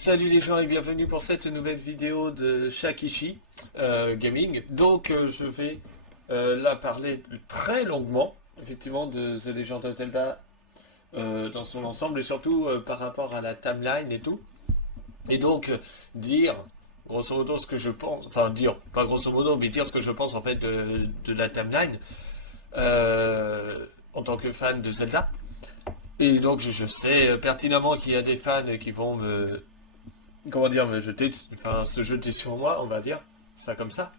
Salut les gens et bienvenue pour cette nouvelle vidéo de Shakishi Gaming. Donc je vais là parler très longuement effectivement de The Legend of Zelda dans son ensemble et surtout par rapport à la timeline et tout. Et donc dire grosso modo ce que je pense, enfin dire, pas grosso modo, mais dire ce que je pense en fait de la timeline en tant que fan de Zelda. Et donc je sais pertinemment qu'il y a des fans qui vont comment dire, me jeter, enfin se jeter sur moi, on va dire, ça comme ça.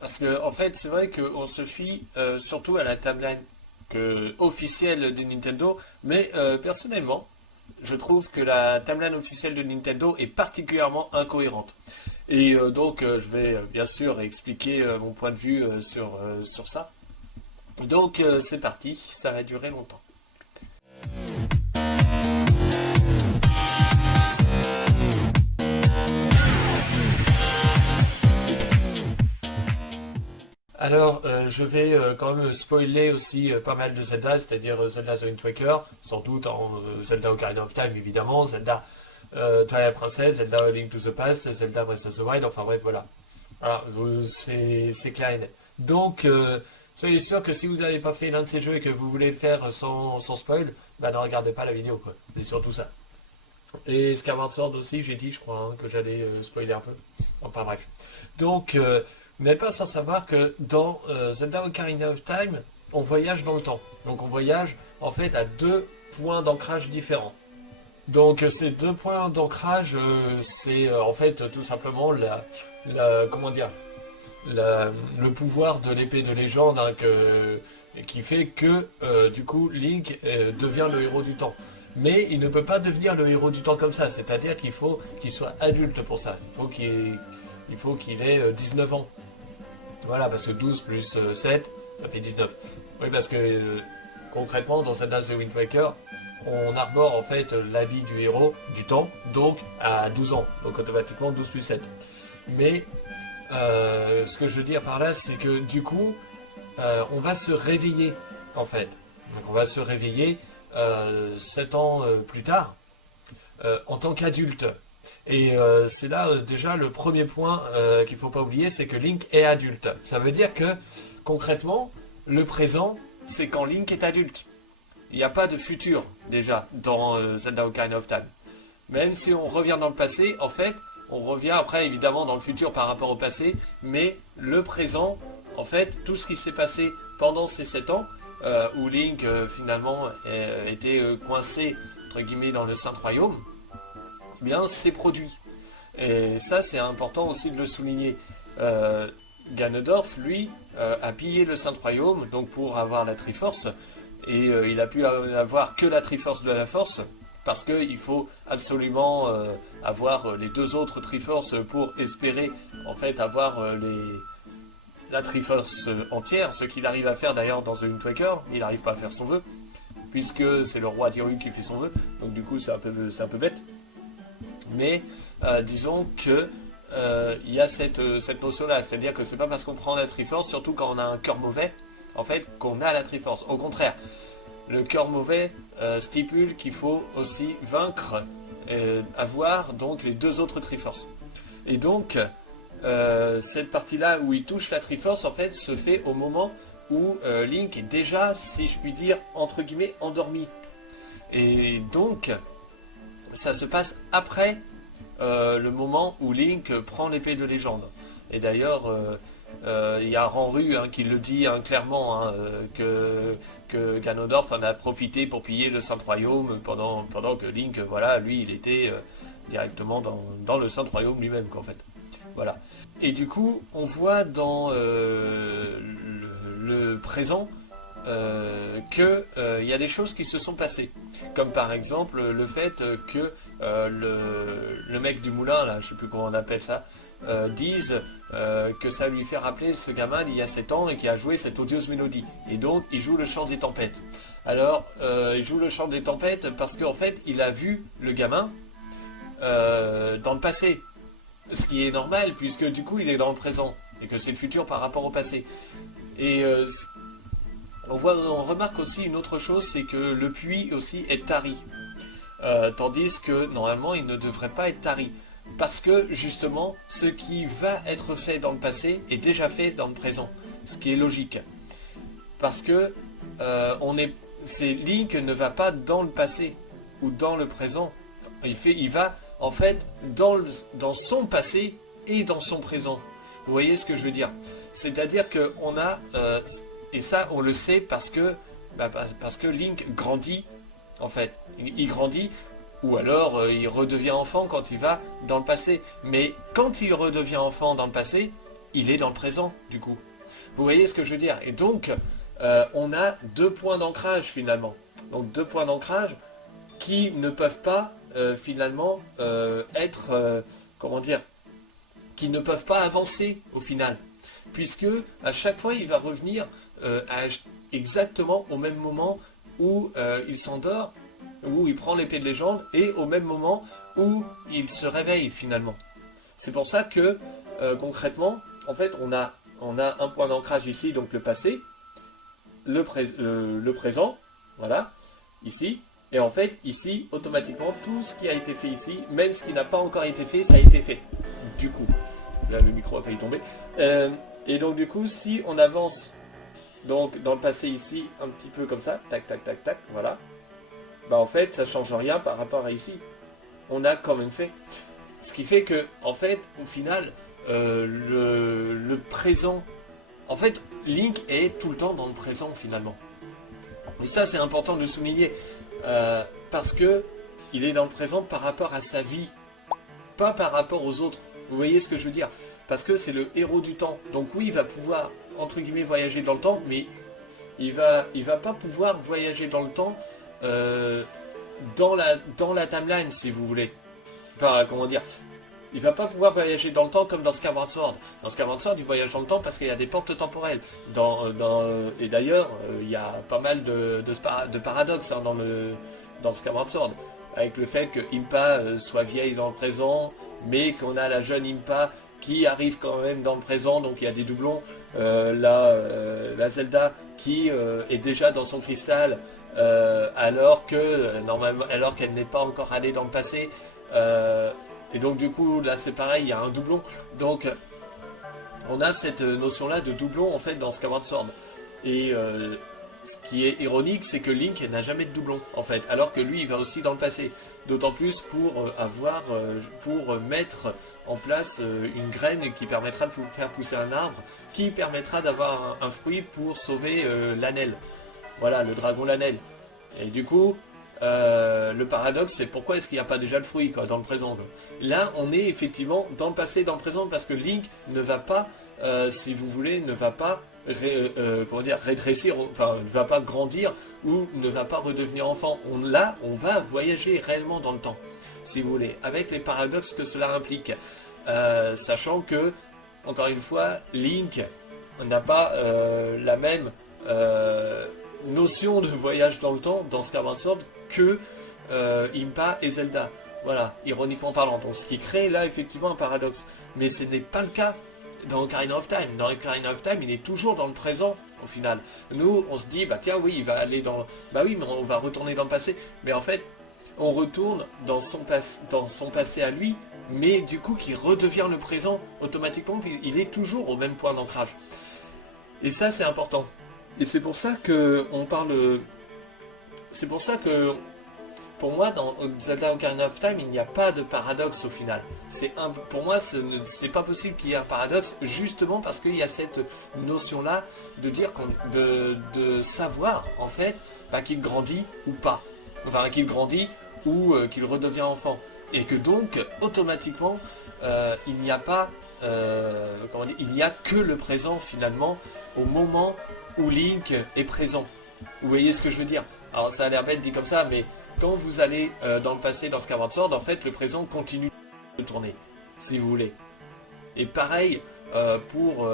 Parce que en fait, c'est vrai qu'on se fie surtout à la timeline officielle de Nintendo, mais personnellement, je trouve que la timeline officielle de Nintendo est particulièrement incohérente. Et donc, je vais bien sûr expliquer mon point de vue sur ça. Donc, c'est parti, ça va durer longtemps. Alors, je vais quand même spoiler aussi pas mal de Zelda, c'est-à-dire Zelda The Wind Waker, sans doute en Zelda Ocarina of Time évidemment, Zelda Twilight Princess, Zelda A Link to the Past, Zelda Breath of the Wild, enfin bref, voilà. Voilà, c'est clair et net. Donc, soyez sûr que si vous n'avez pas fait l'un de ces jeux et que vous voulez le faire sans spoil, bah ne regardez pas la vidéo, quoi. C'est surtout ça. Et Skyward Sword aussi, j'ai dit, je crois, hein, que j'allais spoiler un peu. Enfin bref. Donc, vous n'êtes pas sans savoir que dans Zelda Ocarina of Time, on voyage dans le temps. Donc on voyage en fait à deux points d'ancrage différents. Donc ces deux points d'ancrage, c'est en fait tout simplement comment dire, le pouvoir de l'épée de légende hein, qui fait que du coup Link devient le héros du temps. Mais il ne peut pas devenir le héros du temps comme ça, c'est-à-dire qu'il faut qu'il soit adulte pour ça. Il faut qu'il ait 19 ans. Voilà, parce que 12 plus 7, ça fait 19. Oui, parce que concrètement, dans Zelda The Wind Waker, on arbore en fait l'habit du héros du temps, donc à 12 ans. Donc automatiquement 12 plus 7. Mais ce que je veux dire par là, c'est que du coup, on va se réveiller en fait. Donc on va se réveiller 7 ans plus tard en tant qu'adulte. Et c'est là déjà le premier point qu'il ne faut pas oublier, c'est que Link est adulte. Ça veut dire que concrètement, le présent, c'est quand Link est adulte. Il n'y a pas de futur déjà dans Zelda Ocarina of Time. Même si on revient dans le passé, en fait, on revient après évidemment dans le futur par rapport au passé, mais le présent, en fait, tout ce qui s'est passé pendant ces 7 ans, où Link finalement était coincé entre guillemets dans le Saint Royaume, eh bien c'est produit. Et ça c'est important aussi de le souligner. Ganondorf, lui, a pillé le Saint Royaume donc pour avoir la Triforce, et il a pu avoir que la Triforce de la Force, parce qu'il faut absolument avoir les deux autres Triforces pour espérer en fait avoir la Triforce entière, ce qu'il arrive à faire d'ailleurs dans The Wind Waker. Il n'arrive pas à faire son vœu, puisque c'est le roi Hyrule qui fait son vœu, donc du coup c'est un peu bête. Mais disons que il y a cette notion-là, c'est-à-dire que c'est pas parce qu'on prend la Triforce, surtout quand on a un cœur mauvais, en fait, qu'on a la Triforce. Au contraire, le cœur mauvais stipule qu'il faut aussi vaincre, avoir donc les deux autres Triforces. Et donc, cette partie-là où il touche la Triforce, en fait, se fait au moment où Link est déjà, si je puis dire, entre guillemets, endormi. Et donc, ça se passe après le moment où Link prend l'épée de légende. Et d'ailleurs, il y a Ranru hein, qui le dit hein, clairement, hein, que Ganondorf en a profité pour piller le Saint-Royaume pendant que Link, voilà, lui, il était directement dans le Saint-Royaume lui-même, en fait. Voilà. Et du coup, on voit dans le présent qu'il y a des choses qui se sont passées. Comme par exemple le fait que le mec du moulin, là, je sais plus comment on appelle ça, dise que ça lui fait rappeler ce gamin d'il y a 7 ans et qui a joué cette odieuse mélodie. Et donc il joue le chant des tempêtes. Alors il joue le chant des tempêtes parce qu'en fait il a vu le gamin dans le passé. Ce qui est normal puisque du coup il est dans le présent et que c'est le futur par rapport au passé. Et on remarque aussi une autre chose, c'est que le puits aussi est tari. tandis que normalement il ne devrait pas être tari. Parce que justement, ce qui va être fait dans le passé est déjà fait dans le présent, ce qui est logique. Parce que Link ne va pas dans le passé ou dans le présent. Il va en fait dans son passé et dans son présent. Vous voyez ce que je veux dire? C'est-à-dire qu'on a, et ça on le sait parce que Link grandit, en fait. Il grandit, ou alors il redevient enfant quand il va dans le passé. Mais quand il redevient enfant dans le passé, il est dans le présent, du coup. Vous voyez ce que je veux dire? Et donc, on a 2 points d'ancrage, finalement. Donc 2 points d'ancrage qui ne peuvent pas, finalement, être, comment dire, qui ne peuvent pas avancer, au final. Puisque, à chaque fois, il va revenir exactement au même moment où il s'endort, où il prend l'épée de légende, et au même moment où il se réveille finalement. C'est pour ça que concrètement, en fait, on a un point d'ancrage ici, donc le passé, le présent, voilà, ici, et en fait, ici, automatiquement, tout ce qui a été fait ici, même ce qui n'a pas encore été fait, ça a été fait. Du coup, là, le micro a failli tomber. Et donc, du coup, si on avance donc dans le passé ici, un petit peu comme ça, tac, tac, tac, tac, voilà, bah en fait, ça change rien par rapport à ici. On a quand même fait. Ce qui fait que, en fait, au final, le présent, en fait, Link est tout le temps dans le présent, finalement. Et ça, c'est important de le souligner, parce que il est dans le présent par rapport à sa vie, pas par rapport aux autres. Vous voyez ce que je veux dire? Parce que c'est le héros du temps. Donc oui, il va pouvoir, entre guillemets, voyager dans le temps, mais il va pas pouvoir voyager dans le temps dans la timeline, si vous voulez. Enfin, comment dire, il va pas pouvoir voyager dans le temps comme dans Skyward Sword. Dans Skyward Sword, il voyage dans le temps parce qu'il y a des portes temporelles. Et d'ailleurs, il y a pas mal de paradoxes hein, dans Skyward Sword. Avec le fait que Impa soit vieille dans le présent, mais qu'on a la jeune Impa qui arrive quand même dans le présent, donc il y a des doublons. La Zelda qui est déjà dans son cristal, alors qu'elle n'est pas encore allée dans le passé. Et donc du coup là c'est pareil, il y a un doublon. Donc on a cette notion là de doublon en fait dans Skyward Sword. Et ce qui est ironique, c'est que Link n'a jamais de doublon en fait, alors que lui il va aussi dans le passé. D'autant plus pour mettre en place une graine qui permettra de faire pousser un arbre, qui permettra d'avoir un fruit pour sauver l'Anel. Voilà, le dragon l'Anel. Et du coup, le paradoxe, c'est pourquoi est-ce qu'il n'y a pas déjà le fruit quoi, dans le présent quoi. Là, on est effectivement dans le passé, dans le présent, parce que Link ne va pas, si vous voulez, ne va pas rétrécir, enfin, ne va pas grandir ou ne va pas redevenir enfant. Là, on va voyager réellement dans le temps, si vous voulez, avec les paradoxes que cela implique. Sachant que, encore une fois, Link n'a pas la même notion de voyage dans le temps dans Skyward Sword que Impa et Zelda. Voilà, ironiquement parlant. Donc ce qui crée là effectivement un paradoxe. Mais ce n'est pas le cas dans Ocarina of Time. Dans Ocarina of Time, il est toujours dans le présent au final. Nous, on se dit, bah tiens, oui, il va aller dans... Bah oui, mais on va retourner dans le passé. Mais en fait, on retourne dans son passé à lui, mais du coup qui redevient le présent automatiquement, puis il est toujours au même point d'ancrage. Et ça, c'est important. Et c'est pour ça que on parle... C'est pour ça que, pour moi, dans Zelda Ocarina of Time, il n'y a pas de paradoxe au final. Pour moi, c'est pas possible qu'il y ait un paradoxe, justement parce qu'il y a cette notion-là de dire de savoir, en fait, bah, qu'il grandit ou pas. Enfin, qu'il grandit ou qu'il redevient enfant. Et que donc, automatiquement, il n'y a pas... il n'y a que le présent, finalement, au moment où Link est présent. Vous voyez ce que je veux dire? Alors ça a l'air bête dit comme ça, mais quand vous allez dans le passé, dans Skyward Sword, en fait, le présent continue de tourner, si vous voulez. Et pareil pour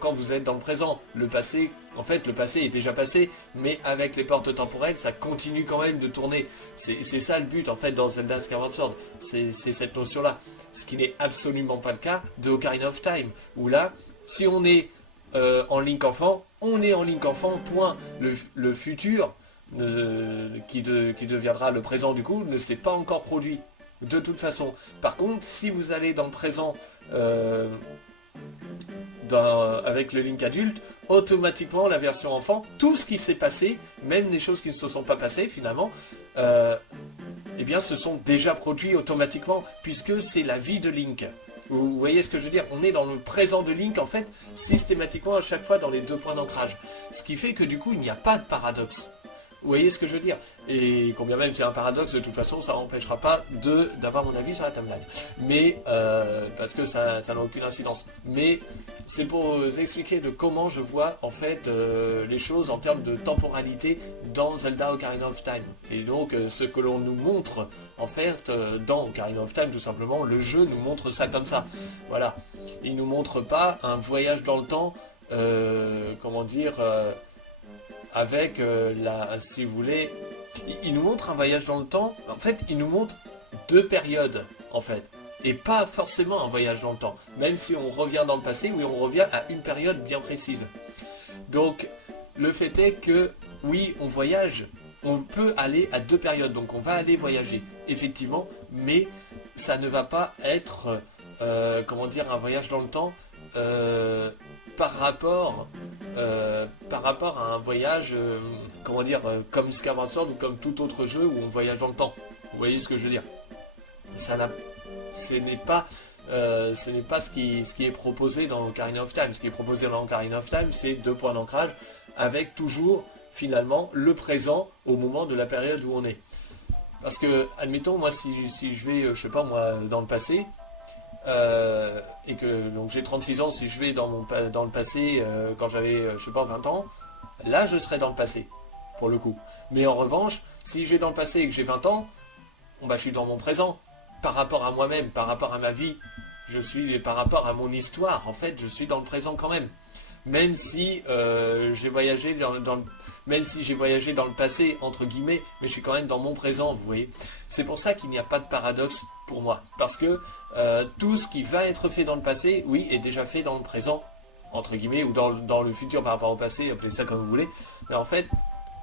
quand vous êtes dans le présent. Le passé, en fait, le passé est déjà passé, mais avec les portes temporelles, ça continue quand même de tourner. C'est ça le but, en fait, dans Zelda Skyward Sword. C'est cette notion-là. Ce qui n'est absolument pas le cas de Ocarina of Time, où là, si on est en Link enfant, on est en Link enfant, point. Le futur... qui deviendra le présent du coup, ne s'est pas encore produit. De toute façon. Par contre, si vous allez dans le présent avec le Link adulte, automatiquement la version enfant, tout ce qui s'est passé, même les choses qui ne se sont pas passées finalement, eh bien se sont déjà produits automatiquement, puisque c'est la vie de Link. Vous voyez ce que je veux dire? On est dans le présent de Link, en fait, systématiquement à chaque fois dans les 2 points d'ancrage. Ce qui fait que du coup, il n'y a pas de paradoxe. Vous voyez ce que je veux dire? Et combien même c'est un paradoxe, de toute façon, ça n'empêchera pas d'avoir mon avis sur la timeline. Mais, parce que ça n'a aucune incidence. Mais c'est pour vous expliquer de comment je vois, en fait, les choses en termes de temporalité dans Zelda Ocarina of Time. Et donc, ce que l'on nous montre, en fait, dans Ocarina of Time, tout simplement, le jeu nous montre ça comme ça. Voilà. Il nous montre pas un voyage dans le temps, comment dire... avec si vous voulez, il nous montre un voyage dans le temps. En fait, il nous montre 2 périodes, en fait, et pas forcément un voyage dans le temps. Même si on revient dans le passé, oui, on revient à une période bien précise. Donc, le fait est que, oui, on voyage, on peut aller à 2 périodes, donc on va aller voyager, effectivement, mais ça ne va pas être, comment dire, un voyage dans le temps, par rapport à un voyage, comment dire, comme Skyward Sword ou comme tout autre jeu où on voyage dans le temps. Vous voyez ce que je veux dire? Ce n'est pas ce qui est proposé dans Ocarina of Time. Ce qui est proposé dans Ocarina of Time, c'est 2 points d'ancrage avec toujours, finalement, le présent au moment de la période où on est. Parce que, admettons, moi, si je vais, je sais pas moi, dans le passé, et que donc j'ai 36 ans, si je vais dans le passé quand j'avais, je sais pas, 20 ans, là je serai dans le passé, pour le coup. Mais en revanche, si je vais dans le passé et que j'ai 20 ans, bah, je suis dans mon présent, par rapport à moi-même, par rapport à ma vie, par rapport à mon histoire, en fait, je suis dans le présent quand même. Même si j'ai voyagé même si j'ai voyagé dans le passé, entre guillemets, mais je suis quand même dans mon présent, vous voyez. C'est pour ça qu'il n'y a pas de paradoxe pour moi. Parce que tout ce qui va être fait dans le passé, oui, est déjà fait dans le présent, entre guillemets, ou dans le futur par rapport au passé, appelez ça comme vous voulez. Mais en fait,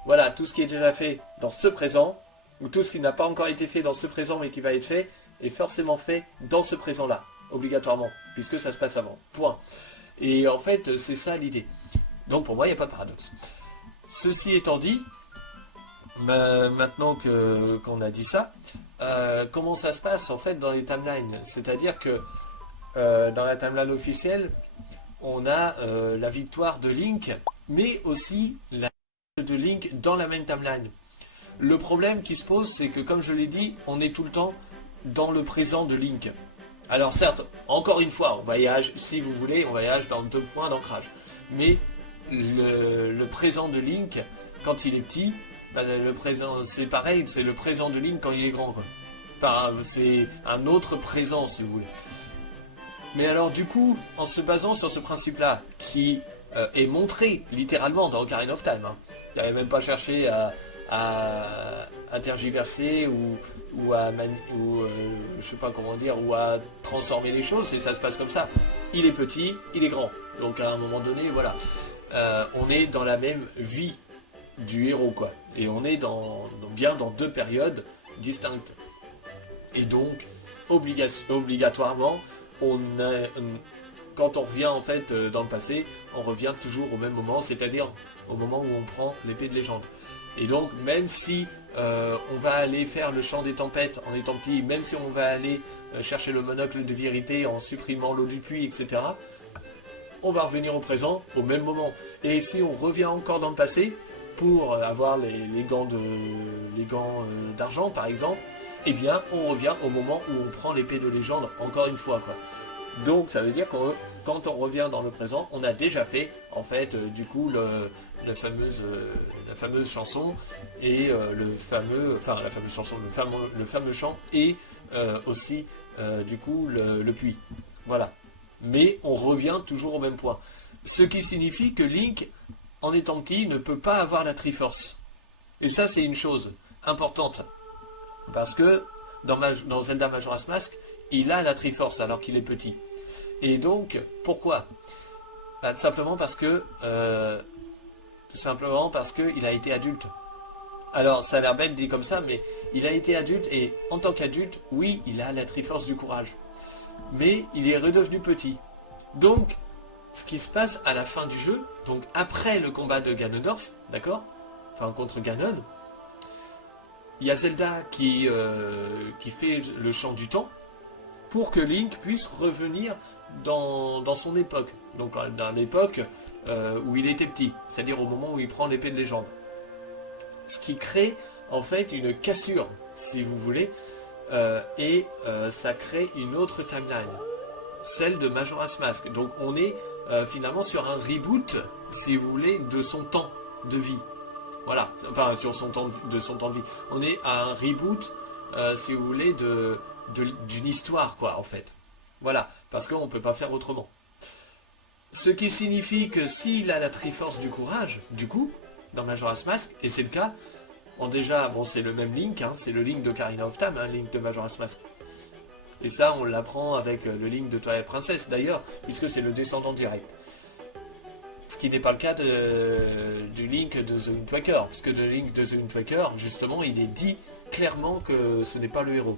voilà, tout ce qui est déjà fait dans ce présent, ou tout ce qui n'a pas encore été fait dans ce présent, mais qui va être fait, est forcément fait dans ce présent-là, obligatoirement, puisque ça se passe avant. Point. Et en fait, c'est ça l'idée. Donc pour moi, il n'y a pas de paradoxe. Ceci étant dit, maintenant qu'on a dit ça, comment ça se passe en fait dans les timelines? C'est-à-dire que dans la timeline officielle, on a la victoire de Link, mais aussi la victoire de Link dans la même timeline. Le problème qui se pose, c'est que comme je l'ai dit, on est tout le temps dans le présent de Link. Alors certes, encore une fois, on voyage, si vous voulez, on voyage dans 2 points d'ancrage. Mais le présent de Link, quand il est petit, bah, le présent, c'est pareil, c'est le présent de Link quand il est grand, quoi. C'est un autre présent, si vous voulez. Mais alors du coup, en se basant sur ce principe-là, qui est montré littéralement dans Ocarina of Time, il n'y avait même pas cherché à tergiverser ou je sais pas comment dire, ou à transformer les choses, et ça se passe comme ça. Il est petit, il est grand. Donc à un moment donné, voilà. On est dans la même vie du héros, quoi. Et on est bien dans 2 périodes distinctes. Et donc, obligatoirement, quand on revient en fait dans le passé, on revient toujours au même moment, c'est-à-dire au moment où on prend l'épée de légende. Et donc, même si on va aller faire le chant des tempêtes en étant petit, même si on va aller chercher le monocle de vérité en supprimant l'eau du puits, etc., on va revenir au présent au même moment. Et si on revient encore dans le passé pour avoir les gants d'argent par exemple, eh bien on revient au moment où on prend l'épée de légende encore une fois, quoi. Donc ça veut dire que quand on revient dans le présent, on a déjà fait en fait du coup la fameuse chanson et la fameux chant et aussi du coup le puits. Voilà. Mais on revient toujours au même point. Ce qui signifie que Link, en étant petit, ne peut pas avoir la Triforce. Et ça, c'est une chose importante. Parce que dans Zelda Majora's Mask, il a la Triforce alors qu'il est petit. Et donc, pourquoi? Tout simplement parce que il a été adulte. Alors, ça a l'air bête dit comme ça, mais il a été adulte et en tant qu'adulte, oui, il a la Triforce du courage. Mais il est redevenu petit. Donc, ce qui se passe à la fin du jeu, donc après le combat de Ganondorf, d'accord? Enfin, contre Ganon, il y a Zelda qui fait le chant du temps pour que Link puisse revenir dans son époque. Donc, dans l'époque où il était petit, c'est-à-dire au moment où il prend l'épée de légende. Ce qui crée en fait une cassure, si vous voulez, et ça crée une autre timeline, celle de Majora's Mask. Donc on est finalement sur un reboot, si vous voulez, de son temps de vie. Voilà, enfin sur son temps de vie. On est à un reboot, si vous voulez, d'une histoire, quoi, en fait. Voilà, parce qu'on ne peut pas faire autrement. Ce qui signifie que s'il a la Triforce du courage, du coup, dans Majora's Mask, et c'est le cas, bon déjà, bon c'est le même Link, hein, c'est le Link d'Ocarina of Time, hein, Link de Majora's Mask. Et ça, on l'apprend avec le Link de Twilight Princess, d'ailleurs, puisque c'est le descendant direct. Ce qui n'est pas le cas du Link de The Wind Waker, puisque le Link de The Wind Waker, justement, il est dit clairement que ce n'est pas le héros.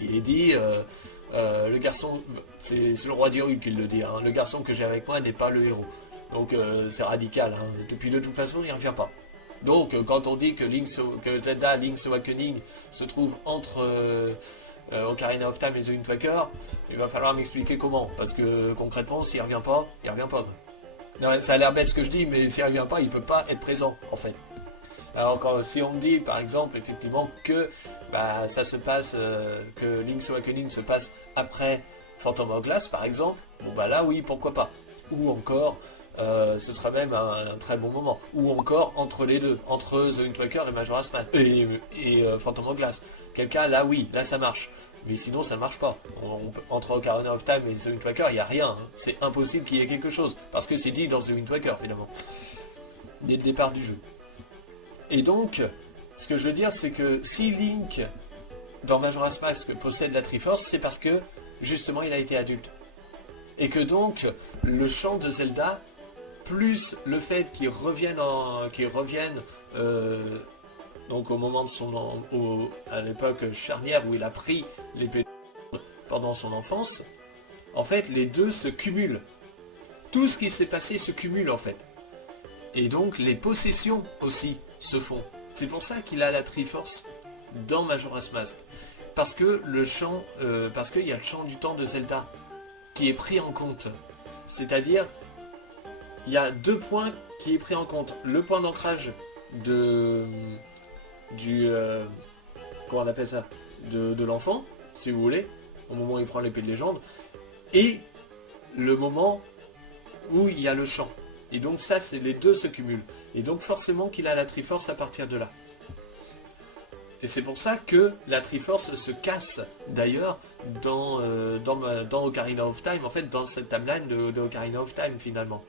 Il est dit, le garçon, c'est le roi d'Hyrule qui le dit, hein, le garçon que j'ai avec moi n'est pas le héros. Donc c'est radical, hein. Depuis de toute façon il n'y revient pas. Donc quand on dit que Zelda Link's Awakening se trouve entre Ocarina of Time et The Wind Waker, il va falloir m'expliquer comment, parce que concrètement s'il revient pas, il revient pas. Non, ça a l'air bête ce que je dis, mais s'il revient pas, il peut pas être présent en fait. Alors si on me dit par exemple effectivement que bah, ça se passe, que Link's Awakening se passe après Phantom Hourglass par exemple, bon bah là oui pourquoi pas. Ou encore ce sera même un très bon moment. Ou encore entre les deux, entre The Wind Waker et Majora's Mask et Phantom Hourglass. Quel cas là oui, là ça marche. Mais sinon ça marche pas. Entre Ocarina of Time et The Wind Waker, il n'y a rien. Hein. C'est impossible qu'il y ait quelque chose. Parce que c'est dit dans The Wind Waker finalement. Dès le départ du jeu. Et donc, ce que je veux dire, c'est que si Link, dans Majora's Mask, possède la Triforce, c'est parce que, justement, il a été adulte. Et que donc, le chant de Zelda, plus le fait qu'il revienne, donc au moment de à l'époque charnière où il a pris l'épée pendant son enfance, en fait, les deux se cumulent. Tout ce qui s'est passé se cumule, en fait. Et donc, les possessions aussi se font. C'est pour ça qu'il a la Triforce dans Majora's Mask. Parce que parce qu'il y a le chant du temps de Zelda qui est pris en compte. C'est-à-dire, il y a deux points qui est pris en compte. Le point d'ancrage comment on appelle ça, de l'enfant, si vous voulez, au moment où il prend l'épée de légende, et le moment où il y a le chant. Et donc ça, les deux se cumulent. Et donc forcément qu'il a la Triforce à partir de là. Et c'est pour ça que la Triforce se casse, d'ailleurs, dans Ocarina of Time, en fait, dans cette timeline de Ocarina of Time, finalement.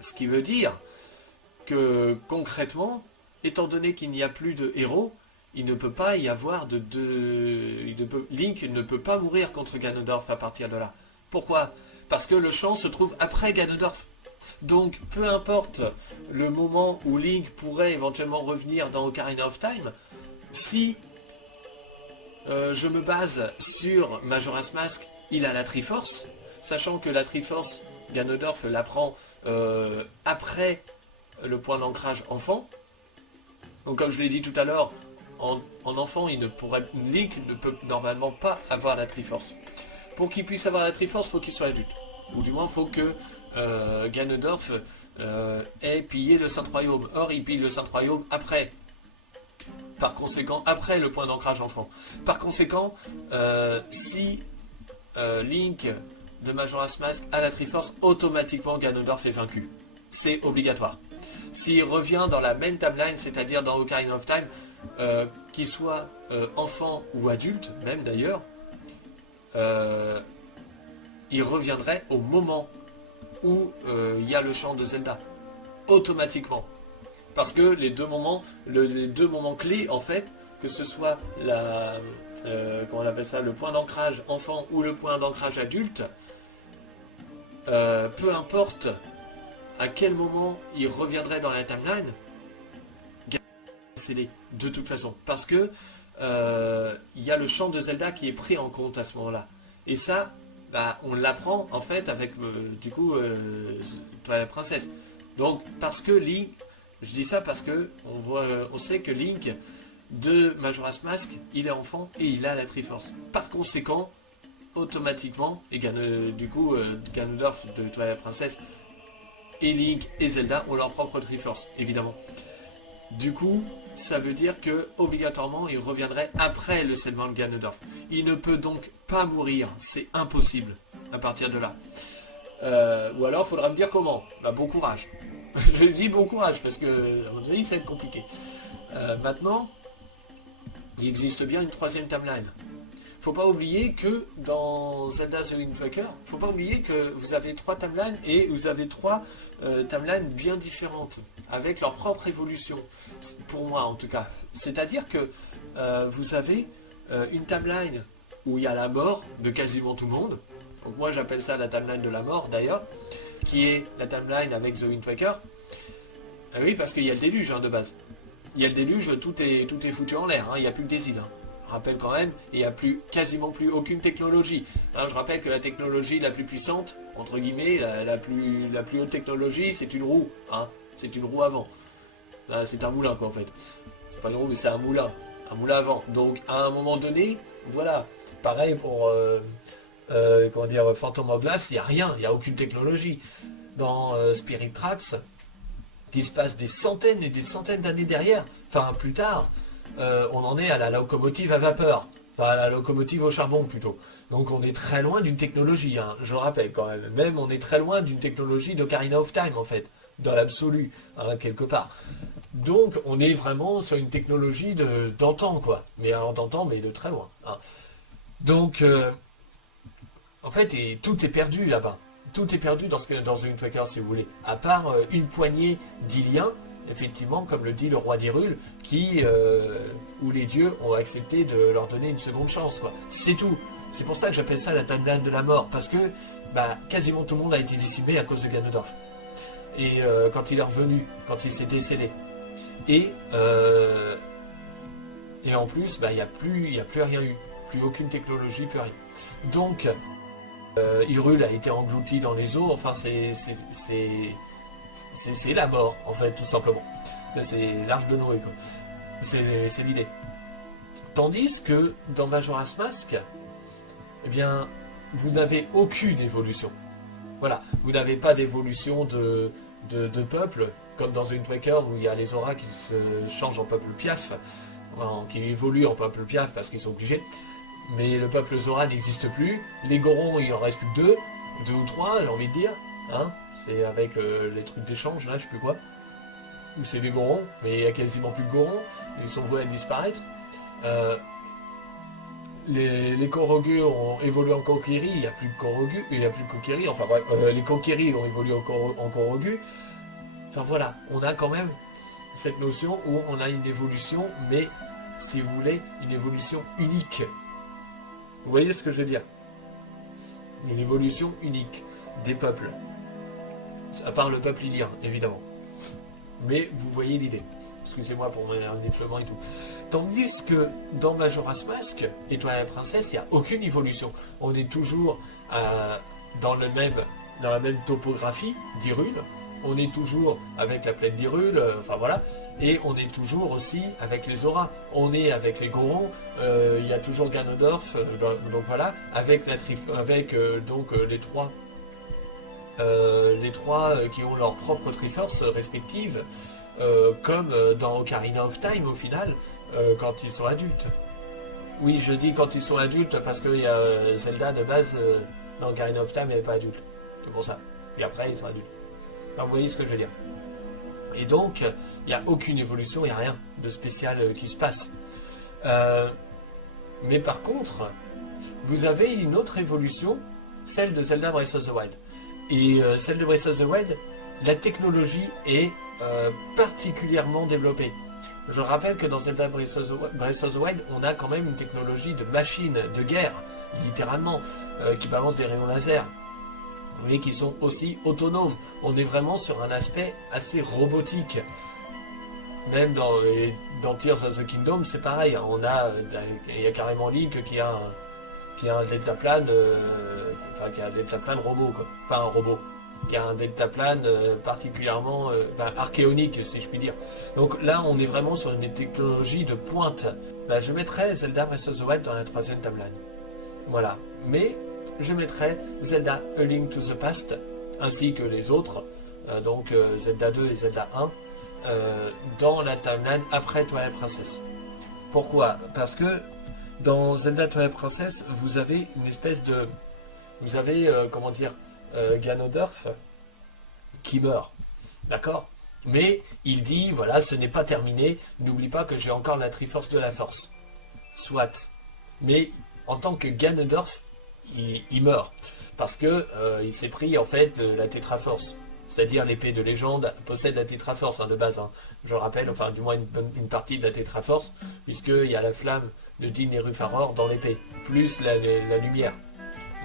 Ce qui veut dire que, concrètement, étant donné qu'il n'y a plus de héros, il ne peut pas y avoir Link ne peut pas mourir contre Ganondorf à partir de là. Pourquoi? Parce que le chant se trouve après Ganondorf. Donc, peu importe le moment où Link pourrait éventuellement revenir dans Ocarina of Time, si je me base sur Majora's Mask, il a la Triforce, sachant que la Triforce, Ganondorf l'apprend après le point d'ancrage enfant. Donc comme je l'ai dit tout à l'heure, en enfant, Link ne peut normalement pas avoir la Triforce. Pour qu'il puisse avoir la Triforce, il faut qu'il soit adulte. Ou du moins, il faut que Ganondorf ait pillé le Saint-Royaume. Or, il pille le Saint-Royaume après. Par conséquent, après le point d'ancrage enfant. Par conséquent, si Link de Majora's Mask a la Triforce, automatiquement Ganondorf est vaincu. C'est obligatoire. S'il revient dans la même timeline, c'est-à-dire dans Ocarina of Time, qu'il soit enfant ou adulte, même d'ailleurs, il reviendrait au moment où il y a le chant de Zelda. Automatiquement. Parce que les deux moments clés, en fait, que ce soit comment on appelle ça, le point d'ancrage enfant ou le point d'ancrage adulte, peu importe à quel moment il reviendrait dans la timeline, scellé, de toute façon. Parce que il y a le chant de Zelda qui est pris en compte à ce moment-là. Et ça, bah, on l'apprend en fait avec du coup Twilight Princess. Donc parce que Link, je dis ça parce que on sait que Link de Majora's Mask, il est enfant et il a la Triforce. Par conséquent, automatiquement, et du coup Ganondorf de Twilight Princess et Link et Zelda ont leur propre Triforce, évidemment. Du coup, ça veut dire que obligatoirement, il reviendrait après le scellement de Ganondorf. Il ne peut donc pas mourir, c'est impossible à partir de là. Ou alors, il faudra me dire comment. Bah, bon courage. Je dis bon courage parce que à mon avis, ça va être compliqué. Maintenant, il existe bien une troisième timeline. Faut pas oublier que dans Zelda The Wind Waker, faut pas oublier que vous avez 3 timelines et vous avez 3 timelines bien différentes, avec leur propre évolution, pour moi en tout cas. C'est-à-dire que vous avez une timeline où il y a la mort de quasiment tout le monde, donc moi j'appelle ça la timeline de la mort d'ailleurs, qui est la timeline avec The Wind Waker. Ah oui, parce qu'il y a le déluge de base. Il y a le déluge, tout est foutu en l'air, il n'y a plus que des îles. Je rappelle quand même, il n'y a quasiment plus aucune technologie. Je rappelle que la technologie la plus puissante, entre guillemets, la plus haute technologie, c'est une roue. C'est une roue à vent. C'est un moulin quoi en fait. C'est pas une roue mais c'est un moulin. Un moulin à vent. Donc à un moment donné, voilà. Pareil pour comment dire, Phantom Hourglass, il n'y a rien, il n'y a aucune technologie. Dans Spirit Tracks, qui se passe des centaines et des centaines d'années derrière, enfin plus tard, on en est à la locomotive à vapeur, enfin à la locomotive au charbon plutôt. Donc on est très loin d'une technologie, je rappelle quand même. Même on est très loin d'une technologie d'Ocarina of Time en fait, dans l'absolu, quelque part. Donc on est vraiment sur une technologie d'antan quoi, mais d'antan mais de très loin. Donc en fait tout est perdu là-bas. Tout est perdu dans The Wind Waker si vous voulez, à part une poignée d'Iliens, effectivement, comme le dit le roi d'Hyrule, où les dieux ont accepté de leur donner une seconde chance, quoi. C'est tout. C'est pour ça que j'appelle ça la timeline de la mort, parce que quasiment tout le monde a été décimé à cause de Ganondorf. Et quand il est revenu, quand il s'est décellé. Et en plus, il n'y a plus rien eu. Plus aucune technologie, plus rien. Donc, Hyrule a été englouti dans les eaux, enfin c'est la mort, en fait, tout simplement. C'est l'arche de Noé, quoi. C'est l'idée. Tandis que dans Majora's Mask, eh bien, vous n'avez aucune évolution. Voilà, vous n'avez pas d'évolution de peuple, comme dans The Wind Waker, où il y a les auras qui se changent en peuple piaf, qui évoluent en peuple piaf parce qu'ils sont obligés. Mais le peuple Zora n'existe plus. Les Gorons, il en reste plus que deux ou trois, j'ai envie de dire. C'est avec les trucs d'échange, là, je sais plus quoi. Ou c'est des Gorons, mais il n'y a quasiment plus de Gorons. Ils sont voués à disparaître. Les Korogu ont évolué en Kokiri, il n'y a plus de Korogu, il n'y a plus de Kokiri, enfin bref, les Kokiri ont évolué en Korogu. Enfin voilà, on a quand même cette notion où on a une évolution, mais si vous voulez, une évolution unique. Vous voyez ce que je veux dire? Une évolution unique des peuples. À part le peuple ilien, évidemment. Mais vous voyez l'idée. Excusez-moi pour mon efflement et tout. Tandis que dans Majora's Mask et Twilight Princess, il n'y a aucune évolution. On est toujours dans la même topographie d'Hyrule. On est toujours avec la plaine d'Hyrule, enfin voilà. Et on est toujours aussi avec les auras. On est avec les Gorons, il y a toujours Ganondorf, donc voilà, avec les trois qui ont leur propre Triforce respective, comme dans Ocarina of Time au final, quand ils sont adultes. Oui, je dis quand ils sont adultes parce que Zelda de base, dans Ocarina of Time, elle n'est pas adulte. C'est pour ça. Et après, ils sont adultes. Alors, vous voyez ce que je veux dire. Et donc, il n'y a aucune évolution, il n'y a rien de spécial qui se passe. Mais par contre, vous avez une autre évolution, celle de Zelda Breath of the Wild. Et celle de Breath of the Wild, la technologie est particulièrement développée. Je rappelle que dans Zelda Breath of the Wild, on a quand même une technologie de machine de guerre, littéralement, qui balance des rayons laser. Mais qui sont aussi autonomes. On est vraiment sur un aspect assez robotique. Même dans Tears of the Kingdom, c'est pareil. Il y a carrément Link qui a un deltaplane, enfin qui a un deltaplane robot, quoi. Pas un robot, qui a un deltaplane particulièrement archéonique, si je puis dire. Donc là, on est vraiment sur une technologie de pointe. Bah, je mettrais Zelda Breath of the Wild dans la 3e timeline. Voilà. Mais je mettrais Zelda A Link to the Past, ainsi que les autres, donc Zelda 2 et Zelda 1, dans la timeline après Twilight Princess. Pourquoi? Parce que dans Zelda Twilight Princess, vous avez une espèce de... Vous avez, comment dire, Ganondorf qui meurt. D'accord? Mais il dit, voilà, ce n'est pas terminé, n'oublie pas que j'ai encore la Triforce de la Force. Soit. Mais en tant que Ganondorf, il meurt. Parce que il s'est pris, en fait, la Tétraforce. C'est-à-dire l'épée de légende possède la Tétraforce, de base. Je rappelle, enfin, du moins une partie de la Tétraforce, puisqu'il y a la flamme de Din et Rufaror dans l'épée, plus la lumière.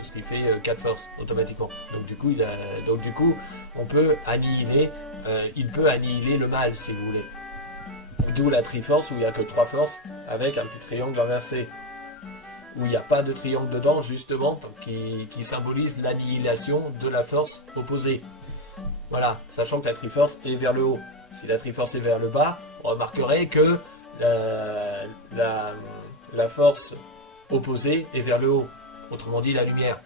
Ce qui fait 4 forces automatiquement. Donc du coup, on peut annihiler, il peut annihiler le mal, si vous voulez. D'où la Triforce, où il n'y a que 3 forces, avec un petit triangle inversé. Où il n'y a pas de triangle dedans, justement, qui symbolise l'annihilation de la force opposée. Voilà, sachant que la Triforce est vers le haut. Si la Triforce est vers le bas, on remarquerait que la force opposée est vers le haut. Autrement dit, la lumière.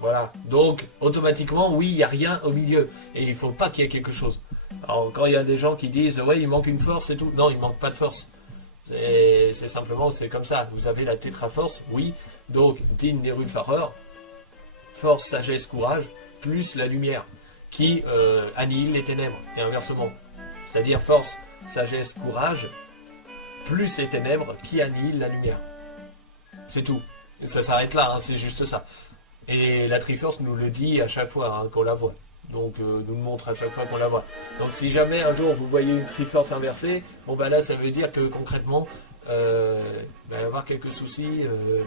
Voilà. Donc, automatiquement, oui, il n'y a rien au milieu. Et il ne faut pas qu'il y ait quelque chose. Alors, quand il y a des gens qui disent, ouais, il manque une force et tout. Non, il ne manque pas de force. C'est simplement, c'est comme ça. Vous avez la Tétraforce, oui. Donc, Din Nerufarer, force, sagesse, courage, plus la lumière, qui annihile les ténèbres. Et inversement. C'est-à-dire force, sagesse, courage, plus les ténèbres, qui annihilent la lumière. C'est tout. Et ça s'arrête là, c'est juste ça. Et la Triforce nous le dit à chaque fois qu'on la voit. Donc nous le montre à chaque fois qu'on la voit. Donc si jamais un jour vous voyez une Triforce inversée, bon bah là ça veut dire que concrètement il va y avoir quelques soucis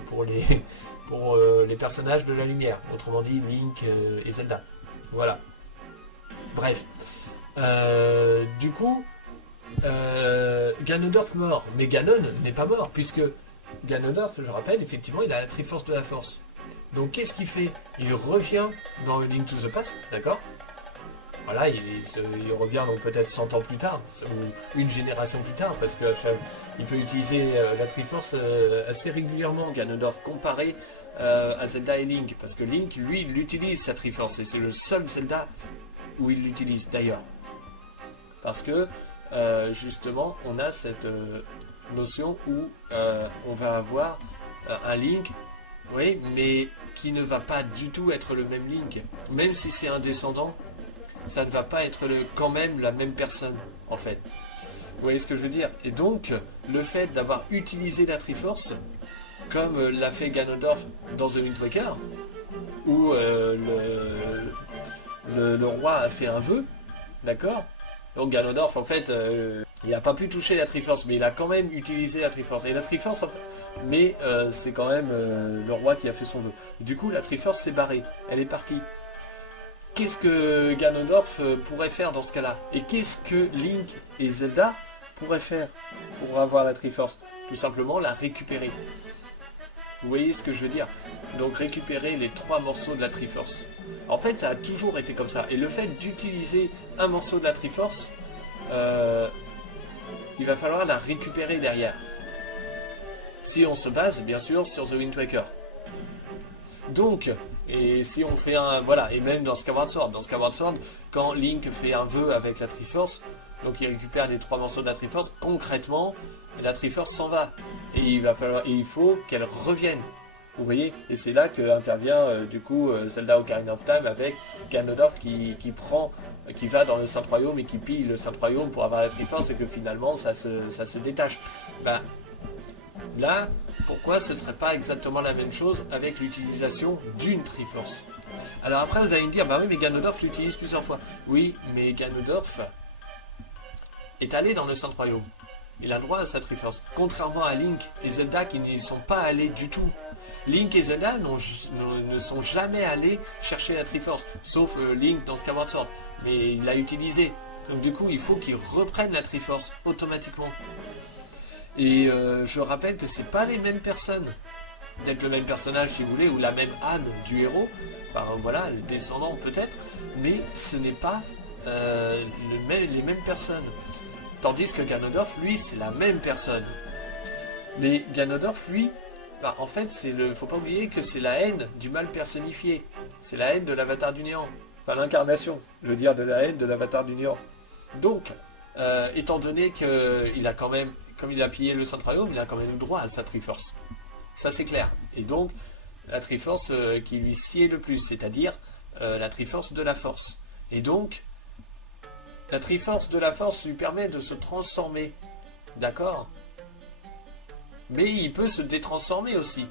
pour les personnages de la lumière. Autrement dit Link et Zelda. Voilà. Bref. Du coup, Ganondorf mort. Mais Ganon n'est pas mort puisque Ganondorf, je rappelle, effectivement, il a la Triforce de la Force. Donc, qu'est-ce qu'il fait? Il revient dans Link to the Past, d'accord? Voilà, il revient donc peut-être 100 ans plus tard, ou une génération plus tard, parce qu'il peut utiliser la Triforce assez régulièrement, Ganondorf, comparé à Zelda et Link, parce que Link, lui, il utilise sa Triforce, et c'est le seul Zelda où il l'utilise, d'ailleurs. Parce que, justement, on a cette... notion où on va avoir un Link, oui, mais qui ne va pas du tout être le même Link. Même si c'est un descendant, ça ne va pas être quand même la même personne, en fait. Vous voyez ce que je veux dire? Et donc, le fait d'avoir utilisé la Triforce, comme l'a fait Ganondorf dans The Wind Waker, où le roi a fait un vœu, d'accord? Donc Ganondorf, en fait, il n'a pas pu toucher la Triforce, mais il a quand même utilisé la Triforce. Et la Triforce, en fait, mais c'est quand même le roi qui a fait son vœu. Du coup, la Triforce s'est barrée. Elle est partie. Qu'est-ce que Ganondorf pourrait faire dans ce cas-là? Et qu'est-ce que Link et Zelda pourraient faire pour avoir la Triforce? Tout simplement la récupérer. Vous voyez ce que je veux dire? Donc récupérer les 3 morceaux de la Triforce. En fait, ça a toujours été comme ça. Et le fait d'utiliser un morceau de la Triforce, il va falloir la récupérer derrière. Si on se base, bien sûr, sur The Wind Waker. Donc, et si on fait un... Voilà, et même dans Skyward Sword. Dans Skyward Sword, quand Link fait un vœu avec la Triforce, donc il récupère les 3 morceaux de la Triforce, concrètement, la Triforce s'en va. Et il faut qu'elle revienne. Vous voyez? Et c'est là que intervient du coup Zelda Ocarina of Time avec Ganondorf qui va dans le Saint-Royaume et qui pille le Saint-Royaume pour avoir la Triforce et que finalement ça se détache. Ben, là, pourquoi ce ne serait pas exactement la même chose avec l'utilisation d'une Triforce? Alors après vous allez me dire, bah oui mais Ganondorf l'utilise plusieurs fois. Oui, mais Ganondorf est allé dans le Saint-Royaume. Il a droit à sa Triforce. Contrairement à Link et Zelda qui n'y sont pas allés du tout. Link et Zelda ne sont jamais allés chercher la Triforce. Sauf Link dans Skyward Sword. Mais il l'a utilisé. Donc du coup, il faut qu'ils reprennent la Triforce automatiquement. Et je rappelle que c'est pas les mêmes personnes. Peut-être le même personnage si vous voulez, ou la même âme du héros, enfin voilà, le descendant peut-être, mais ce n'est pas les mêmes personnes. Tandis que Ganondorf, lui, c'est la même personne. Mais Ganondorf, lui, enfin, en fait, faut pas oublier que c'est la haine du mal personnifié. C'est la haine de l'avatar du néant. Enfin, l'incarnation, je veux dire, de la haine de l'avatar du néant. Donc, étant donné qu'il a quand même, comme il a pillé le Saint-Royaume, il a quand même le droit à sa Triforce. Ça, c'est clair. Et donc, la Triforce qui lui sied le plus, c'est-à-dire la Triforce de la Force. Et donc, la Triforce de la Force lui permet de se transformer. D'accord ? Mais il peut se détransformer aussi.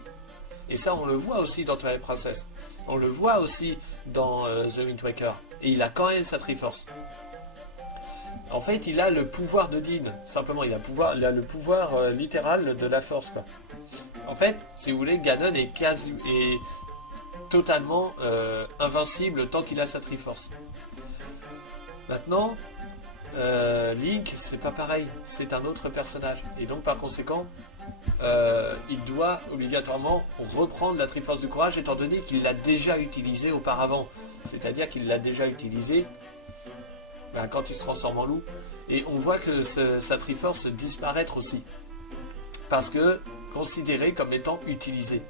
Et ça, on le voit aussi dans Twilight Princess. On le voit aussi dans The Wind Waker. Et il a quand même sa Triforce. En fait, il a le pouvoir de Din. Simplement, il a le pouvoir littéral de la Force, quoi. En fait, si vous voulez, Ganon est totalement invincible tant qu'il a sa Triforce. Maintenant, Link, c'est pas pareil. C'est un autre personnage. Et donc, par conséquent, il doit obligatoirement reprendre la Triforce du Courage étant donné qu'il l'a déjà utilisée auparavant. C'est-à-dire qu'il l'a déjà utilisée quand il se transforme en loup. Et on voit que sa Triforce disparaître aussi. Parce que considérée comme étant utilisée,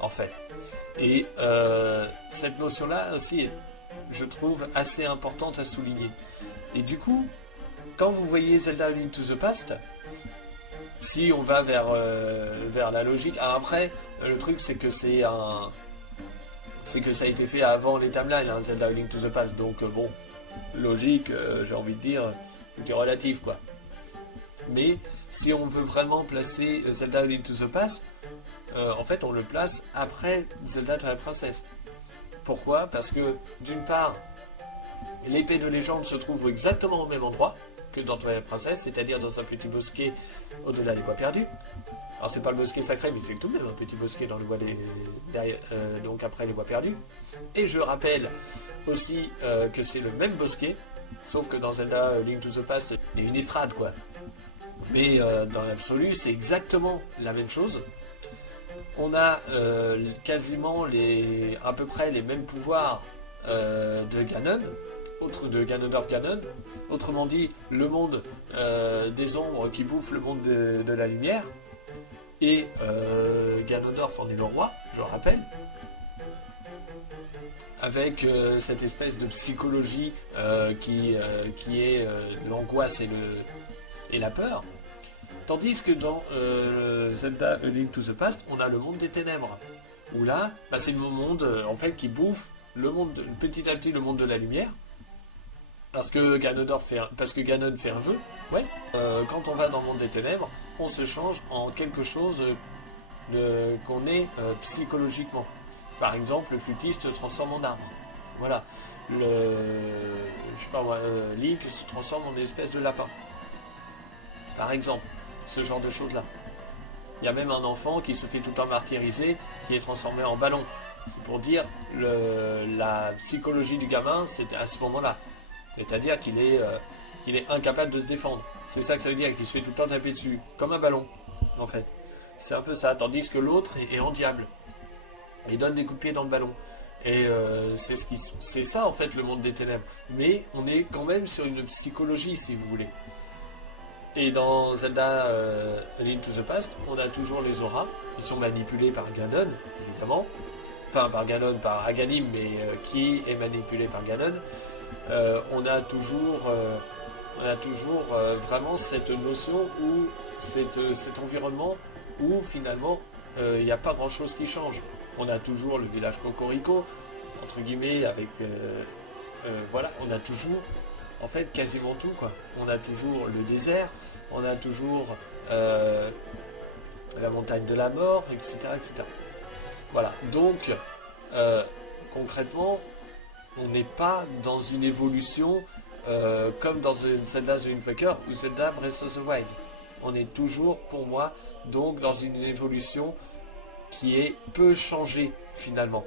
en fait. Et cette notion-là aussi est, je trouve, assez importante à souligner. Et du coup, quand vous voyez Zelda A Link to the Past, si on va vers la logique, après, le truc c'est que ça a été fait avant les timelines, hein, Zelda A Link to the Past, donc bon, logique, j'ai envie de dire, tout est relatif, quoi. Mais si on veut vraiment placer Zelda A Link to the Past, en fait on le place après Zelda Twilight Princess. Pourquoi ? Parce que d'une part, l'épée de légende se trouve exactement au même endroit que dans Twilight Princess, c'est-à-dire dans un petit bosquet au-delà des bois perdus. Alors c'est pas le bosquet sacré, mais c'est tout de même un petit bosquet dans le bois donc après les bois perdus. Et je rappelle aussi que c'est le même bosquet, sauf que dans Zelda Link to the Past, il y a une estrade, quoi. Mais dans l'absolu, c'est exactement la même chose. On a quasiment à peu près les mêmes pouvoirs de Ganon, de Ganondorf Ganon. Autrement dit, le monde des ombres qui bouffe le monde de la lumière. Et Ganondorf en est le roi, je rappelle. Avec cette espèce de psychologie qui est l'angoisse et la peur. Tandis que dans Zelda A Link to the Past, on a le monde des ténèbres. Où là, c'est le monde en fait qui bouffe petit à petit le monde de la lumière. Parce que Ganon fait un vœu. Ouais. Quand on va dans le monde des ténèbres, on se change en quelque chose qu'on est psychologiquement. Par exemple, le flûtiste se transforme en arbre. Voilà. Link se transforme en une espèce de lapin. Par exemple, ce genre de choses-là. Il y a même un enfant qui se fait tout le temps martyriser, qui est transformé en ballon. C'est pour dire la psychologie du gamin, c'est à ce moment-là. C'est-à-dire qu'il est incapable de se défendre. C'est ça que ça veut dire, qu'il se fait tout le temps taper dessus, comme un ballon, en fait. C'est un peu ça, tandis que l'autre est en diable. Il donne des coups de pied dans le ballon. Et c'est ça, en fait, le monde des ténèbres. Mais on est quand même sur une psychologie, si vous voulez. Et dans Zelda A Link to the Past, on a toujours les auras, qui sont manipulées par Ganon, évidemment. Enfin, par Ganon, par Aghanim, mais qui est manipulé par Ganon. On a toujours vraiment cette notion où cet environnement où finalement il n'y a pas grand chose qui change. On a toujours le village Cocorico, entre guillemets, avec voilà, on a toujours en fait quasiment tout, quoi. On a toujours le désert, on a toujours la montagne de la mort, etc. etc. Voilà, donc concrètement, on n'est pas dans une évolution comme dans Zelda The Wind Waker ou Zelda Breath of the Wild. On est toujours, pour moi, donc dans une évolution qui est peu changée finalement.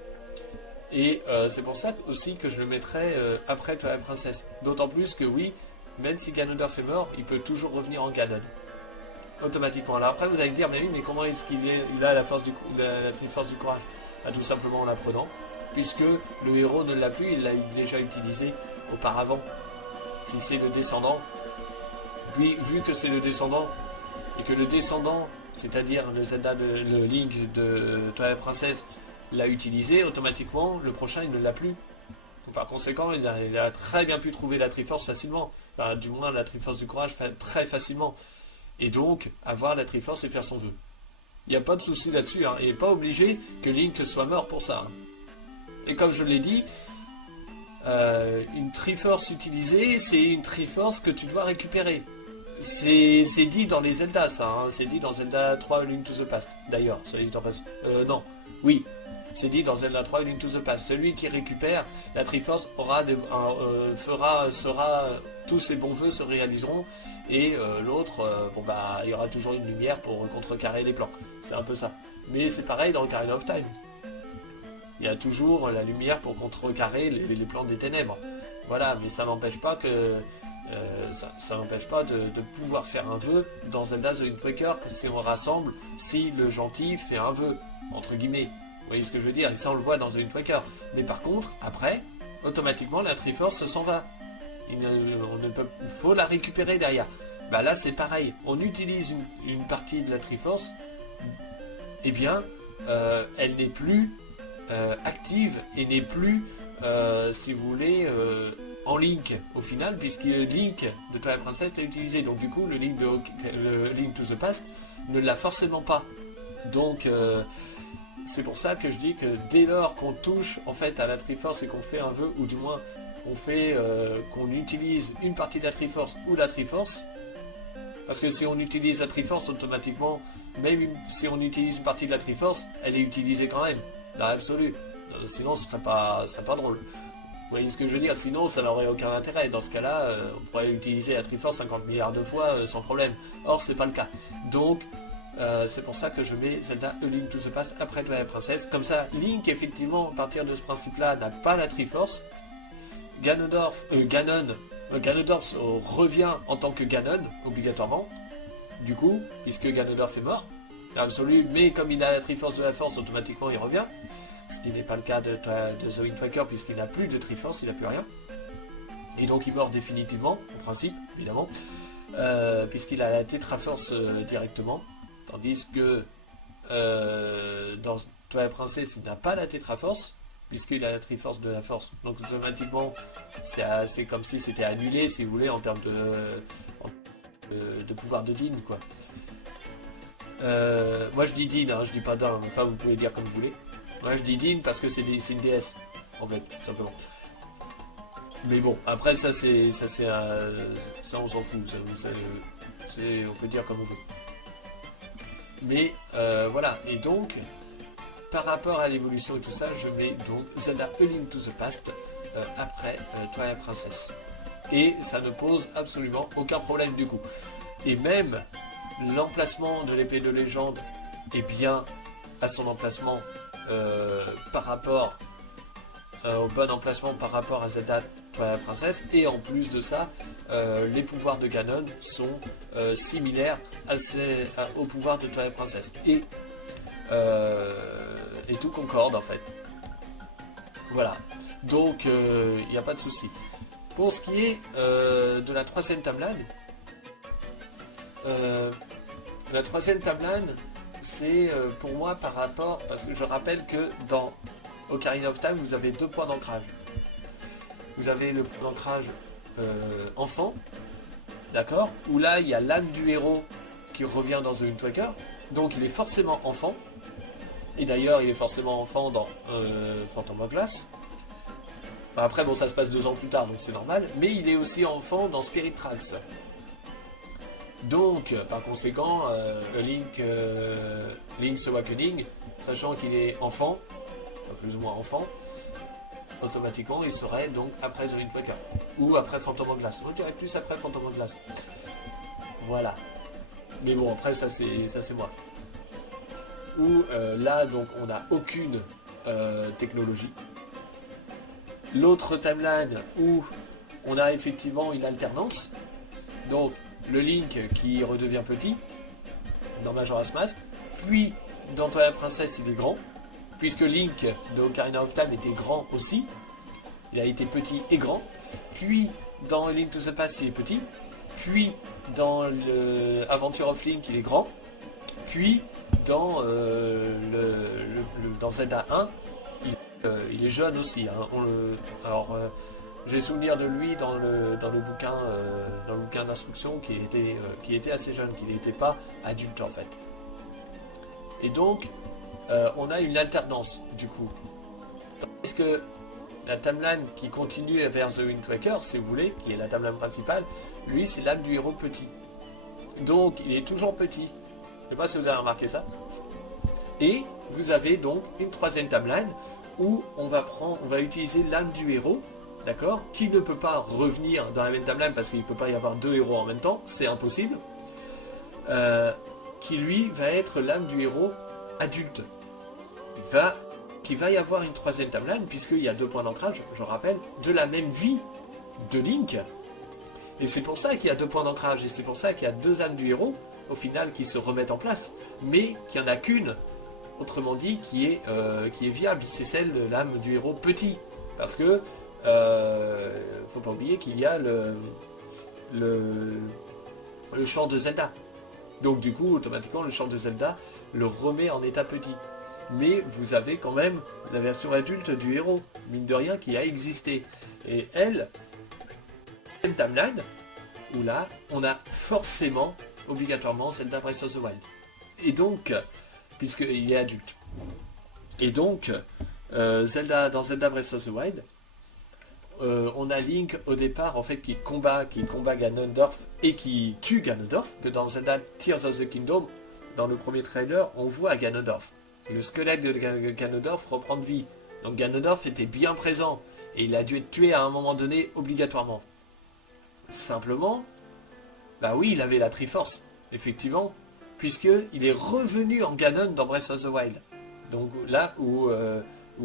Et c'est pour ça aussi que je le mettrais après Twilight Princess. D'autant plus que oui, même si Ganondorf est mort, il peut toujours revenir en Ganon. Automatiquement. Alors après vous allez me dire, mais oui, mais comment est-ce il a la force la Triforce du courage? Tout simplement en l'apprenant, puisque le héros ne l'a plus, il l'a déjà utilisé auparavant. Si c'est le descendant, lui, vu que c'est le descendant, et que le descendant, c'est-à-dire le Zelda le Link de Twilight Princess, l'a utilisé, automatiquement, le prochain, il ne l'a plus. Donc, par conséquent, il a très bien pu trouver la Triforce facilement. Enfin, du moins, la Triforce du courage très facilement. Et donc, avoir la Triforce et faire son vœu. Il n'y a pas de souci là-dessus, hein. Il n'est pas obligé que Link soit mort pour ça. Hein. Et comme je l'ai dit, une Triforce utilisée, c'est une Triforce que tu dois récupérer. C'est dit dans les Zelda, ça. Hein. C'est dit dans Zelda 3 Link to the Past. D'ailleurs, ça dit en passe. Non. Oui. C'est dit dans Zelda 3 Link to the Past. Celui qui récupère la Triforce tous ses bons vœux se réaliseront. Et l'autre, il y aura toujours une lumière pour contrecarrer les plans. C'est un peu ça. Mais c'est pareil dans Ocarina of Time. Il y a toujours la lumière pour contrecarrer les plans des ténèbres. Voilà, mais ça n'empêche pas que ça n'empêche pas de pouvoir faire un vœu dans Zelda The Wind Waker, si on rassemble, si le gentil fait un vœu, entre guillemets. Vous voyez ce que je veux dire? Et ça on le voit dans The Wind Waker. Mais par contre, après, automatiquement la Triforce s'en va. Il faut la récupérer derrière. Bah là c'est pareil, on utilise une partie de la Triforce, eh bien elle n'est plus active et n'est plus, si vous voulez, en Link au final, puisque Link de Twilight Princess l'a utilisé. Donc du coup le Link to the Past ne l'a forcément pas. Donc c'est pour ça que je dis que dès lors qu'on touche en fait à la Triforce et qu'on fait un vœu, ou du moins qu'on utilise une partie de la Triforce ou la Triforce, parce que si on utilise la Triforce automatiquement, même si on utilise une partie de la Triforce, elle est utilisée quand même, dans l'absolu. Sinon ce serait pas drôle. Vous voyez ce que je veux dire? Sinon ça n'aurait aucun intérêt. Dans ce cas-là, on pourrait utiliser la Triforce 50 milliards de fois sans problème. Or c'est pas le cas. Donc c'est pour ça que je mets Zelda A Link to the Past après Twilight Princess. Comme ça, Link effectivement à partir de ce principe-là n'a pas la Triforce. Ganondorf revient en tant que Ganon, obligatoirement, du coup, puisque Ganondorf est mort, absolu, mais comme il a la Triforce de la Force, automatiquement il revient, ce qui n'est pas le cas de The Wind Waker, puisqu'il n'a plus de Triforce, il n'a plus rien, et donc il meurt définitivement, en principe, évidemment, puisqu'il a la Tetraforce directement, tandis que dans Twilight Princess, il n'a pas la Tetraforce, puisqu'il a la Triforce de la Force. Donc automatiquement, c'est comme si c'était annulé, si vous voulez, en termes de pouvoir de Din, quoi. Moi je dis Din, hein, je dis pas Din, enfin vous pouvez dire comme vous voulez. Moi je dis Din parce que c'est une déesse, en fait, tout simplement. Mais bon, après ça on s'en fout, on peut dire comme on veut. Mais voilà, et donc par rapport à l'évolution et tout ça, je mets donc Zelda A Link to the Past après Twilight Princess. Et ça ne pose absolument aucun problème du coup. Et même l'emplacement de l'épée de légende est bien à son emplacement par rapport au bon emplacement par rapport à Zelda Twilight Princess. Et en plus de ça, les pouvoirs de Ganon sont similaires aux pouvoirs de Twilight Princess. Et tout concorde en fait. Voilà. Donc il n'y a pas de souci. Pour ce qui est de la troisième timeline, c'est pour moi par rapport, parce que je rappelle que dans Ocarina of Time, vous avez deux points d'ancrage. Vous avez le point d'ancrage enfant, d'accord, où là il y a l'âme du héros qui revient dans The Wind Waker, donc il est forcément enfant. Et d'ailleurs, il est forcément enfant dans Phantom Hourglass. Enfin, après, bon, ça se passe 2 ans plus tard, donc c'est normal. Mais il est aussi enfant dans Spirit Tracks. Donc, par conséquent, Link's Awakening, sachant qu'il est enfant, enfin, plus ou moins enfant, automatiquement, il serait donc après The Wind Waker. Ou après Phantom Hourglass. On dirait plus après Phantom Hourglass. Voilà. Mais bon, après, ça c'est moi. Où là donc on n'a aucune technologie. L'autre timeline où on a effectivement une alternance, Donc le Link qui redevient petit dans Majora's Mask, puis dans Twilight Princess il est grand, puisque Link de Ocarina of Time était grand aussi, il a été petit et grand, puis dans Link to the Past il est petit, puis dans le Adventure of Link il est grand, puis dans, dans Zelda 1 il est jeune aussi. Hein. J'ai souvenir de lui dans le bouquin d'instruction qui était assez jeune, qui n'était pas adulte en fait. Et donc, on a une alternance du coup. Est-ce que la timeline qui continue vers The Wind Waker, si vous voulez, qui est la timeline principale, lui c'est l'âme du héros petit. Donc il est toujours petit. Je ne sais pas si vous avez remarqué ça. Et vous avez donc une troisième timeline où on va utiliser l'âme du héros, d'accord, qui ne peut pas revenir dans la même timeline parce qu'il ne peut pas y avoir deux héros en même temps, c'est impossible, qui lui va être l'âme du héros adulte. Qu'il va y avoir une troisième timeline, puisqu'il y a 2 points d'ancrage, je rappelle, de la même vie de Link. Et c'est pour ça qu'il y a 2 points d'ancrage, et c'est pour ça qu'il y a 2 âmes du héros, au final, qui se remettent en place, mais qu'il n'y en a qu'une, autrement dit, qui est viable, c'est celle de l'âme du héros petit. Parce que, faut pas oublier qu'il y a le champ de Zelda. Donc du coup, automatiquement, le champ de Zelda le remet en état petit. Mais vous avez quand même la version adulte du héros, mine de rien, qui a existé. Et elle, une timeline, où là, on a forcément, obligatoirement, Zelda Breath of the Wild. Et donc, puisqu'il est adulte. Et donc, dans Zelda Breath of the Wild, on a Link au départ, en fait, qui combat Ganondorf et qui tue Ganondorf, que dans Zelda Tears of the Kingdom, dans le premier trailer, on voit Ganondorf. Le squelette de Ganondorf reprend vie. Donc Ganondorf était bien présent et il a dû être tué à un moment donné obligatoirement. Simplement, bah oui, il avait la Triforce, effectivement, puisqu'il est revenu en Ganon dans Breath of the Wild. Donc là où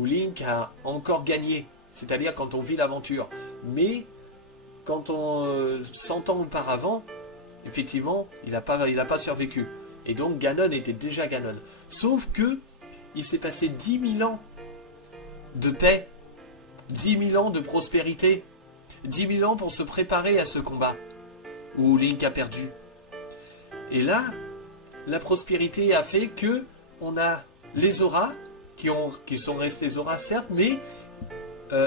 Link a encore gagné, c'est-à-dire quand on vit l'aventure. Mais quand on 100 ans auparavant, effectivement, il n'a pas survécu. Et donc Ganon était déjà Ganon. Sauf que il s'est passé 10 000 ans de paix, 10 000 ans de prospérité, 10 000 ans pour se préparer à ce combat où Link a perdu. Et là, la prospérité a fait que on a les Zora qui sont restés Zora certes, mais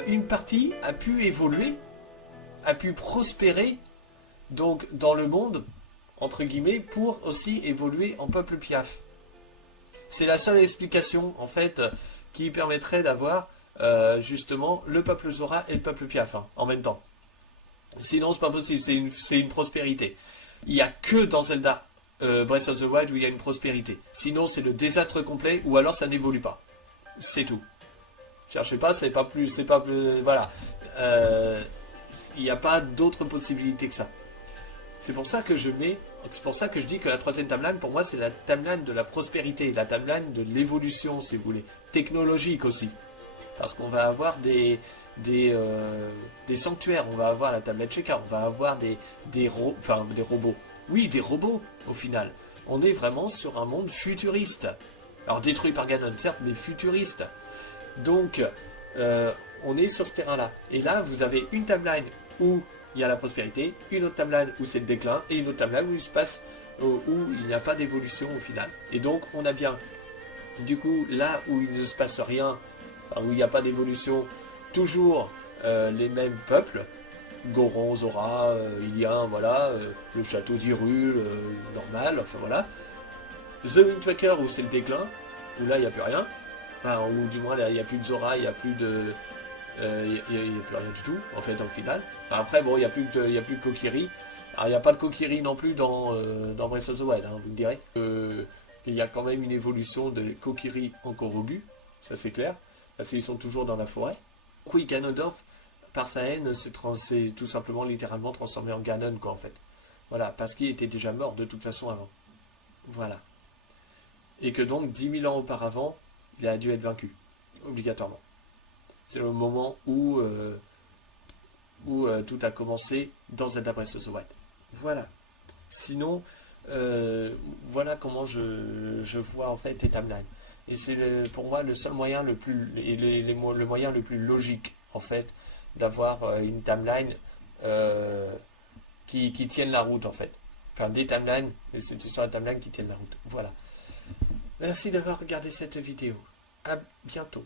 une partie a pu évoluer, a pu prospérer donc dans le monde entre guillemets pour aussi évoluer en peuple piaf. C'est la seule explication en fait qui permettrait d'avoir justement le peuple Zora et le peuple piaf en même temps. Sinon c'est pas possible, c'est une prospérité. Il n'y a que dans Zelda Breath of the Wild où il y a une prospérité. Sinon c'est le désastre complet ou alors ça n'évolue pas. C'est tout. Cherchez pas, c'est pas plus, voilà. Il n'y a pas d'autre possibilité que ça. C'est pour ça que je dis que la troisième timeline, pour moi, c'est la timeline de la prospérité, la timeline de l'évolution, si vous voulez, technologique aussi. Parce qu'on va avoir des sanctuaires, on va avoir la tablette Sheikah, on va avoir des robots. Oui, des robots, au final. On est vraiment sur un monde futuriste. Alors détruit par Ganon, certes, mais futuriste. Donc, on est sur ce terrain-là. Et là, vous avez une timeline où il y a la prospérité, une autre timeline où c'est le déclin, et une autre timeline où il n'y a pas d'évolution au final. Et donc, on a bien, du coup, là où il ne se passe rien, où il n'y a pas d'évolution, toujours les mêmes peuples, Goron, Zora, Ilian, voilà, le château d'Hyrule, normal, enfin voilà. The Wind Waker, où c'est le déclin, où là, il n'y a plus rien. Enfin, ou du moins, il n'y a plus de Zora, il n'y a plus de... il n'y a plus rien du tout, en fait, au final. Enfin, après, bon, il n'y a plus de Kokiri. Alors, il n'y a pas de Kokiri non plus dans Breath of the Wild, hein, vous me direz. Il y a quand même une évolution des Kokiri en Korogu, ça c'est clair, parce qu'ils sont toujours dans la forêt. Donc oui, Ganondorf, par sa haine, s'est tout simplement, littéralement transformé en Ganon, quoi, en fait. Voilà, parce qu'il était déjà mort, de toute façon, avant. Voilà. Et que donc, 10 000 ans auparavant, il a dû être vaincu, obligatoirement. C'est le moment où tout a commencé dans Zelda Breath of the Wild. Voilà. Sinon, voilà comment je vois en fait les timelines. Et c'est pour moi le seul moyen le plus et le moyen le plus logique en fait d'avoir une timeline qui tienne la route en fait. Enfin des timelines, mais c'était sur la timeline qui tienne la route. Voilà. Merci d'avoir regardé cette vidéo. À bientôt.